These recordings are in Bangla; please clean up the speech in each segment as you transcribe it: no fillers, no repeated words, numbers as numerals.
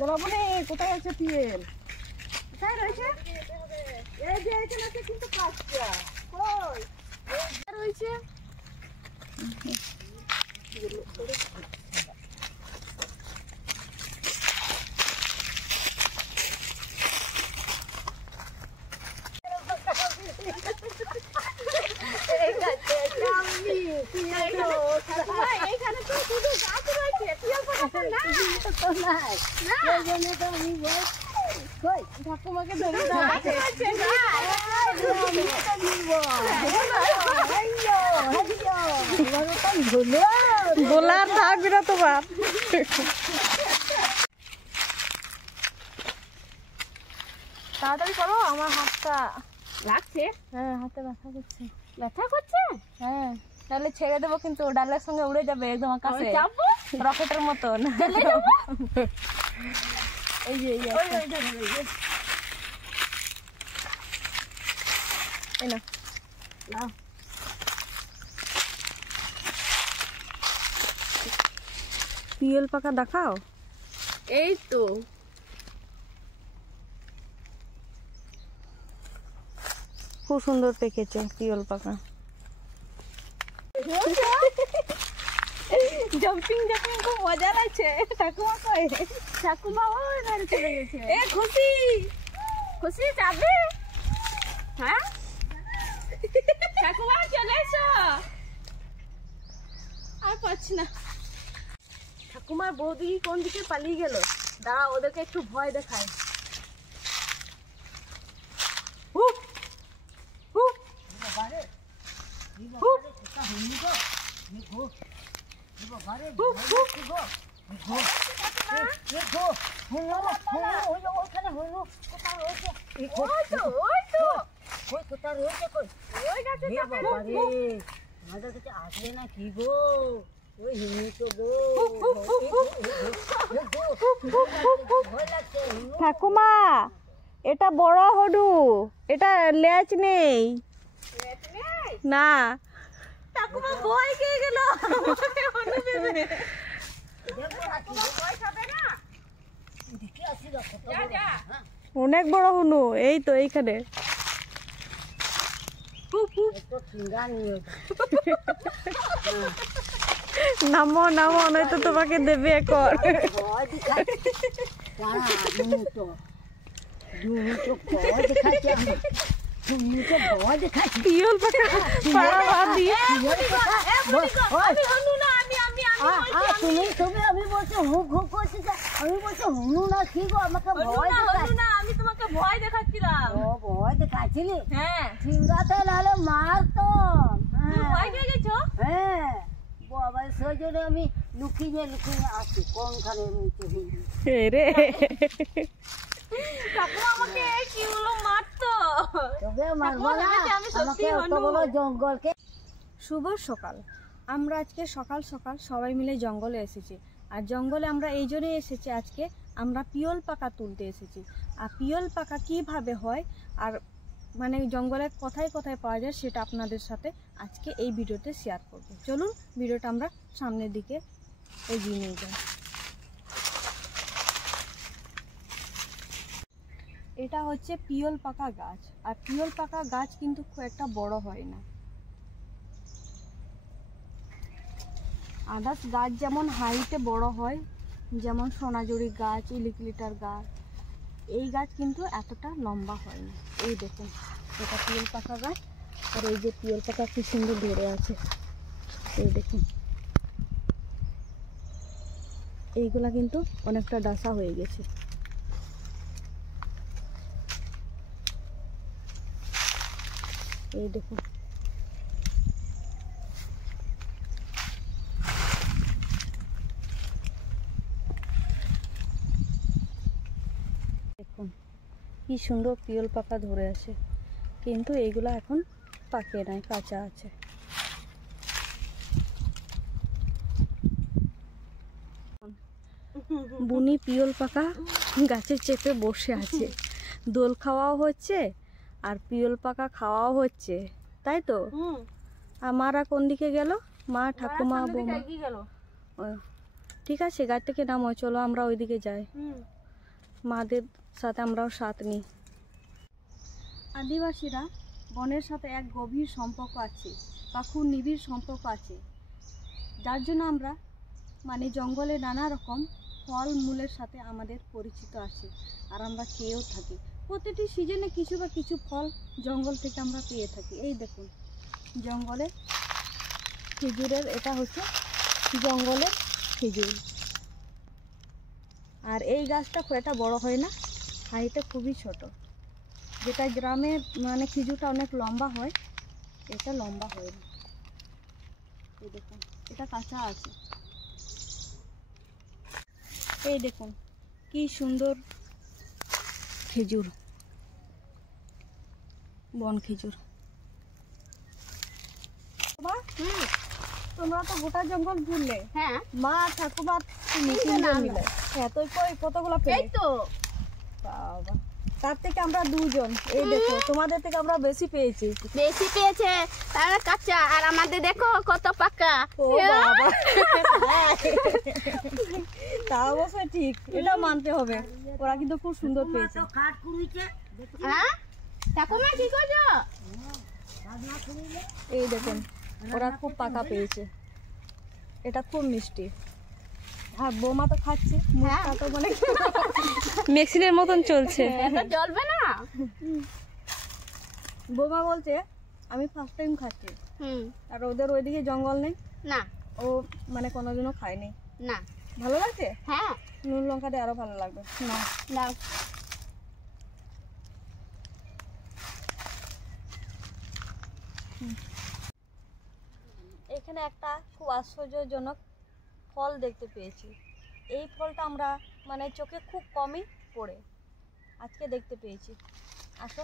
বলাবনে কোথায় আছে পিএল? কোথায় রয়েছে? এই যে এখানে আছে কিন্তু কাঁচা। কই? এই রয়েছে। ঠাকুমাকে বলার থাকবে না তোমার। তাড়াতাড়ি করো, আমার হাতটা লাগছে। হ্যাঁ, হাতে ব্যথা করছে। ব্যথা করছে? হ্যাঁ, তাহলে ছেড়ে দেবো কিন্তু ডালের সঙ্গে উড়ে যাবে একদম আকাশে, রকেটের মতন। এই যে পিএল পাকা দেখাও। এই তো খুব সুন্দর পেকেছে পিওল পাকা। জাম্পিং জাম্পিং খুব মজা লাগছে। ঠাকুমা কই? ঠাকুমা ওই ধারে চলে গেছে। এ খুশি খুশি যাবে? হ্যাঁ ঠাকুমা চলে এসো। আর পাচ্ছি না। ঠাকুমার বৌদি কোন দিকে পালিয়ে গেল? দাঁড়া, ওদেরকে একটু ভয় দেখায়। আসবে না কি গো? ঠাকুমা এটা বড় হডু, এটা লেজ নেই না। ঠাকুমা ভয় খেয়ে গেল। অনেক বড় হনু, এই তো এইখানে। নামো নামো, নয়তো তোমাকে দেবে এখন। পিওল পাকা পাড়া দিয়ে আমি বলছি হুক হুক করছি, আমি বলছি হুনু না কি গো? আমাকে ভয় না, আমি তোমাকে ভয় দেখাচ্ছিলাম। ও ভয় দেখাচ্ছিলি? হ্যাঁ, ঠিকাতে নাহলে মারতো। ভয় পেয়ে গেছো? হ্যাঁ বাবা, সেই জন্য আমি লুকিয়ে লুকিয়ে আসছি কোনখানে রে। ঠাকুমা আমাকে কি হলো মারতো? তবে মারবো না, আমাকে অত বড় জঙ্গলকে। শুভ সকাল। আমরা আজকে সকাল সকাল সবাই মিলে জঙ্গলে এসেছি। আর জঙ্গলে আমরা এই জন্যই এসেছি, আজকে আমরা পিওল পাকা তুলতে এসেছি। আর পিওল পাকা কিভাবে হয় আর মানে জঙ্গলে কোথায় কোথায় পাওয়া যায় সেটা আপনাদের সাথে আজকে এই ভিডিওতে শেয়ার করব। চলুন ভিডিওটা আমরা সামনের দিকে এগিয়ে নিয়ে যাই। এটা হচ্ছে পিওল পাকা গাছ। আর পিওল পাকা গাছ কিন্তু খুব একটা বড় হয় না। আদার্স গাছ যেমন হাইটে বড় হয়, যেমন সোনাঝুরি গাছ, ইউক্যালিপটাস গাছ, এই গাছ কিন্তু এতটা লম্বা হয় না। এই দেখুন, এটা পিওল পাকা গাছ। আর এই যে পিওল পাকা কি সুন্দর ধরে আছে, এই দেখুন। এইগুলা কিন্তু অনেকটা ডাসা হয়ে গেছে। এই দেখুন, দেখুন কি সুন্দর পিওল পাকা ধরে আছে, কিন্তু এইগুলা এখন পাকে নাই, কাঁচা আছে। বুনি পিওল পাকা গাছে চেপে বসে আছে, দোল খাওয়াও হচ্ছে আর পিওল পাকা খাওয়াও হচ্ছে, তাই তো? আর মারা কোন দিকে গেল? মা, ঠাকুমা, বৌমা? ঠিক আছে, গাছ থেকে নামো, চলো আমরা ওইদিকে যাই। মাদের সাথে আমরাও সাথ নিই। আদিবাসীরা বনের সাথে এক গভীর সম্পর্ক আছে বা খুব নিবিড় সম্পর্ক আছে, যার জন্য আমরা মানে জঙ্গলে নানা রকম ফল মূলের সাথে আমাদের পরিচিত আছে, আর আমরা খেয়েও থাকি। প্রতিটি সিজনে কিছু বা কিছু ফল জঙ্গল থেকে আমরা পেয়ে থাকি। এই দেখুন জঙ্গলে খেজুরের, এটা হচ্ছে জঙ্গলের খেজুর। আর এই গাছটা খুব একটা বড় হয় না, হাইটে খুবই ছোট। যেটা গ্রামে মানে খেজুরটা অনেক লম্বা হয়, এটা লম্বা হয় না। এই দেখুন এটা কাঁচা আছে। এই দেখুন কি সুন্দর খেজুর, বন খেজুর। তোমরা তো গোটা জঙ্গল ঘুরলে, হ্যাঁ মা ঠাকুমা তুমি তিনজন মিলে। হ্যাঁ তো কতগুলো এই পেলে? তো বাবা, তার থেকে আমরা দুজন। এই দেখো তোমাদের থেকে আমরা বেশি পেয়েছি। বেশি পেয়েছে, তারা কাঁচা, আর আমাদের দেখো কত পাকা। ও বাবা, তা অবশ্য ঠিক, এটা মানতে হবে। ওরা কিন্তু খুব সুন্দর পেয়েছে। হ্যাঁ ঠাকুমা কি করছো? এই দেখুন ওরা খুব পাকা পেয়েছে, এটা খুব মিষ্টি। আর বৌমা তো খাচ্ছে, মুখটা তো মানে মেক্সিনের মতন চলছে। এটা জ্বলবে না। বৌমা বলছে আমি ফার্স্ট টাইম খাচ্ছি, আর ওদের ওইদিকে জঙ্গল নেই না, ও মানে কোনোদিনও খায়নি। না ভালো লাগছে? হ্যাঁ নুন লঙ্কা দিয়ে আরো ভালো লাগবে। না না এখানে একটা খুব আশ্চর্যজনক ফল দেখতে পেয়েছি। এই ফলটা আমরা মানে চোখে খুব কমই পড়ে, আজকে দেখতে পেয়েছি। আসো।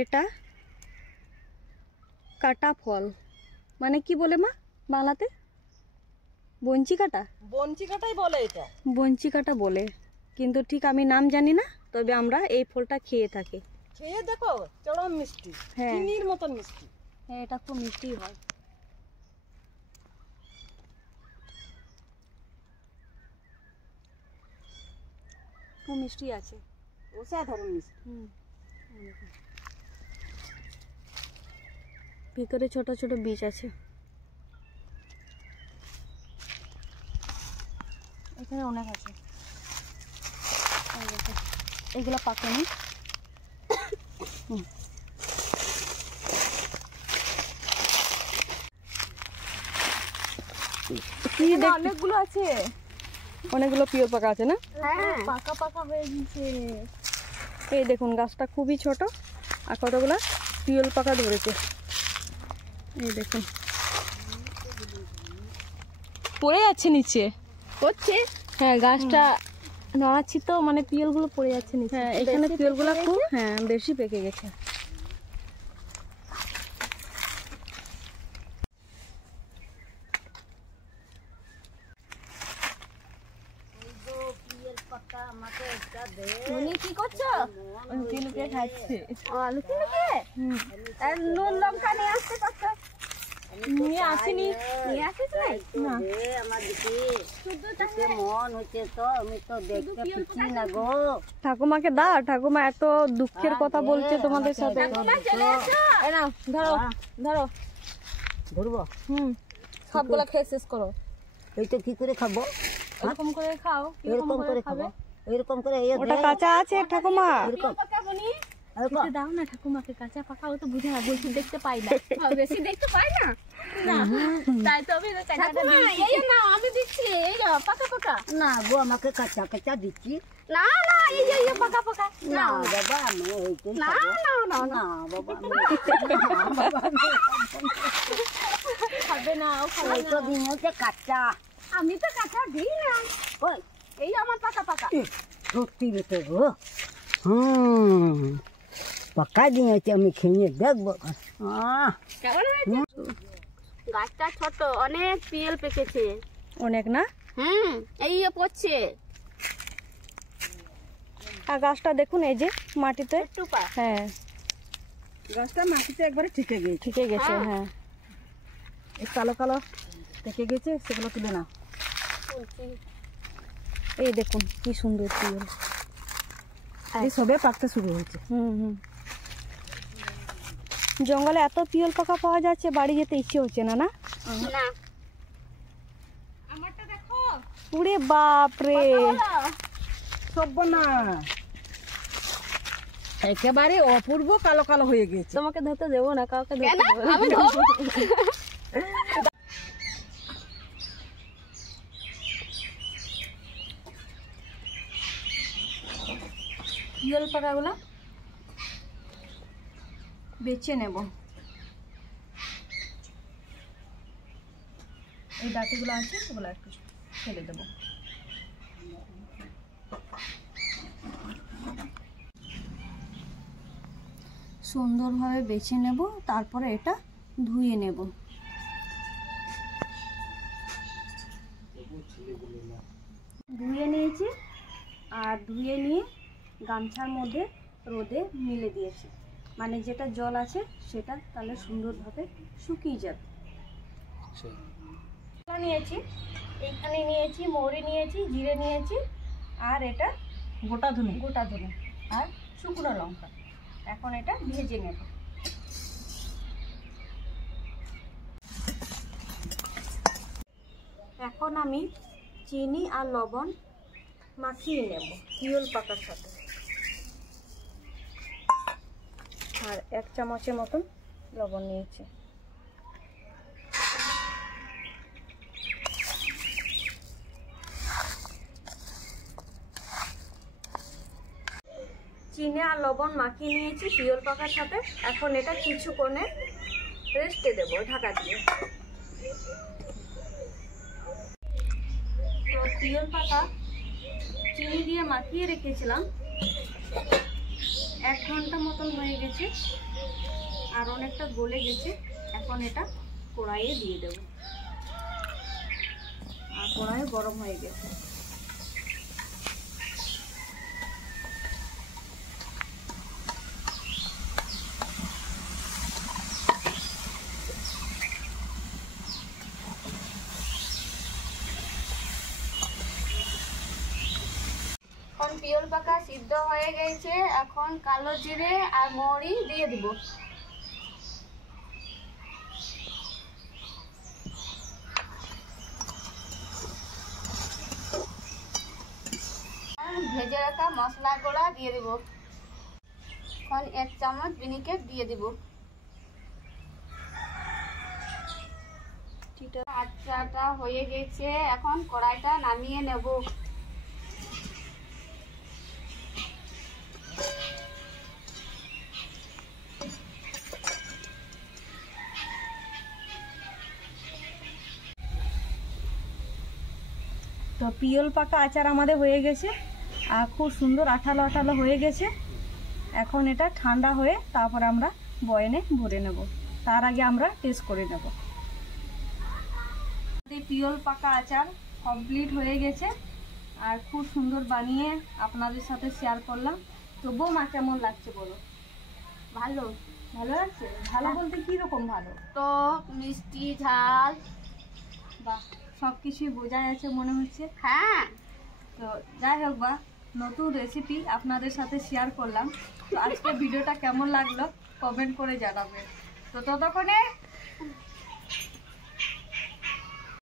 এটা কাটা ফল, মানে কি বলে মা বাংলাতে? বঞ্চি কাটা? বঞ্চি কাটাই বলে এটা। বঞ্চি কাটা বলে, কিন্তু ঠিক আমি নাম জানি না। তবে আমরা এই ফলটা খেয়ে থাকি। খেয়ে দেখো, চরম মিষ্টি, হ্যাঁ। চিনির মতন মিষ্টি। হ্যাঁ এটা খুব মিষ্টি হয়। খুব মিষ্টি আছে। অসাধারণ মিষ্টি। ভিতরে ছোট ছোট বীজ আছে। এখানে অনেক আছে। এগুলো পাকেনি। অনেকগুলো আছে, অনেকগুলো পিওর পাকা আছে না? হ্যাঁ পাকা পাকা হয়ে গেছে। এই দেখুন গাছটা খুবই ছোট, আর কতগুলো পিওর পাকা ধরেছে। এই দেখুন পড়ে যাচ্ছে নিচে। করছে। হ্যাঁ গাছটা নড়াচ্ছি তো মানে পিওলগুলো পড়ে যাচ্ছে নিচে। হ্যাঁ এখানে পিওলগুলো খুব বেশি পেকে গেছে। তুমি কি করছো? লুকিয়ে লুকিয়ে খাচ্ছে। লুকিয়ে লুকিয়ে নুন লঙ্কা নিয়ে আসতে করছো? নিয়ে আসিনি। নিয়ে আসিস নাই? না আমার দিকে মন হচ্ছে তো, আমি তো দেখতে পিছি না গো। ঠাকুমাকে দাও, ঠাকুমা এত দুঃখের কথা বলছে তোমাদের সাথে। এই নাও ধরো ধরো। ধরবো? সবগুলা খেয়ে শেষ করো। এইটা কি করে খাবো? এরকম করে খাও। এরকম করে খাবো? এরকম করে? ওটা কাঁচা আছে ঠাকুমা। এরকম দাও না ঠাকুমাকে, কাঁচা পাকা ও তো বুঝে না, বলছি দেখতে পাই না। বেশি দেখতে পাই না। তাই তো আমি এই না, আমি দিচ্ছি এই যে পাকা পাকা। না গো, আমাকে কাঁচা কাঁচা দিচ্ছি। না না এই যে পাকা পাকা। না বাবা, আমি এইটাই না খাবো। না না না বাবা, খাবে না, ও খাবে এই তো দিন হচ্ছে কাঁচা। আমি তো কাঁচা দিই না। কই এই আমার পাকা পাকা। সত্যি বেটে গো। পাকা দিন হচ্ছে, আমি খেয়ে দেখবো। কেমন হয়েছে? গাছটা ছোট, অনেক পিয়েল পেকেছে। অনেক না? এই পড়ছে। আর গাছটা দেখুন এই যে মাটিতে। একটু পা। হ্যাঁ গাছটা মাটিতে একবারে ঠিকে গেছে। ঠিকই গেছে। হ্যাঁ এই কালো কালো পেকে গেছে, সেগুলো তুলে নাও। এই দেখুন কি সুন্দর পিওল। এই সবে পাকতে শুরু হয়েছে। জঙ্গলে এত পিওল পাকা পাওয়া যাচ্ছে, বাড়ি যেতে ইচ্ছে হচ্ছে না। না না উড়ে বাপ রে, সব না একেবারে অপূর্ব কালো কালো হয়ে গেছে। তোমাকে ধরতে দেবো না, কাউকে ধরতে কেন দেবো না। আমি ধরবো? পিওল পাকাগুলো বেছে নেব। এই ডাটিগুলো আছে ওগুলো একটু ফেলে দেবো। সুন্দরভাবে বেছে নেব, তারপরে এটা ধুয়ে নেব। ধুয়ে নিয়েছি, আর ধুয়ে নিয়ে গামছার মধ্যে রোদে মিলে দিয়েছি, মানে যেটা জল আছে সেটা তাহলে সুন্দরভাবে শুকিয়ে যাবে। নিয়েছি, এইখানে নিয়েছি মৌরি নিয়েছি, জিরে নিয়েছি, আর এটা গোটা ধনে আর শুকনো লঙ্কা। এখন এটা ভেজে নেব। এখন আমি চিনি আর লবণ মাখিয়ে নেব পিওল পাকার সাথে, আর 1 চামচের মতন লবণ নিয়েছি। চিনি আর লবণ মাখিয়ে নিয়েছি পিওল পাকার সাথে। এখন এটা কিছুক্ষণে রেস্টে দেবো ঢাকা দিয়ে। তো পিওল পাকা চিনি দিয়ে মাখিয়ে রেখেছিলাম, 1 ঘন্টা মতন হয়ে গেছে, আর অনেকটা গলে গেছে। এখন এটা কড়াইয়ে দিয়ে দেব, আর কড়াই গরম হয়ে গেছে। এখন পিওল পাকা সিদ্ধ হয়ে গেছে। এখন কালো জিরে আর মৌরি দিয়ে দিব। আর ভেজে রাখা মশলা গুঁড়া দিয়ে দিব। এখন 1 চামচ ভিনেগার দিয়ে দিব। আচাটা হয়ে গেছে, এখন কড়াইটা নামিয়ে নেব। তো পিওল পাকা আচার আমাদের হয়ে গেছে, আর খুব সুন্দর আঠালো আঠালো হয়ে গেছে। এখন এটা ঠান্ডা হয়ে তারপরে আমরা বয়ামে ভরে নেব। তার আগে আমরা টেস্ট করে নেব। পিওল পাকা আচার কমপ্লিট হয়ে গেছে, আর খুব সুন্দর বানিয়ে আপনাদের সাথে শেয়ার করলাম। তো বৌমা কেমন লাগছে বলো? ভালো ভালো লাগছে? ভালো বলতে কি রকম ভালো? টক মিষ্টি ঝাল, বাহ, সব কিছুই বোঝা যাচ্ছে মনে হচ্ছে। হ্যাঁ। তো যাই হোক, বা নতুন রেসিপি আপনাদের সাথে শেয়ার করলাম। তো আজকে ভিডিওটা কেমন লাগলো কমেন্ট করে জানাবেন। তো ততক্ষণে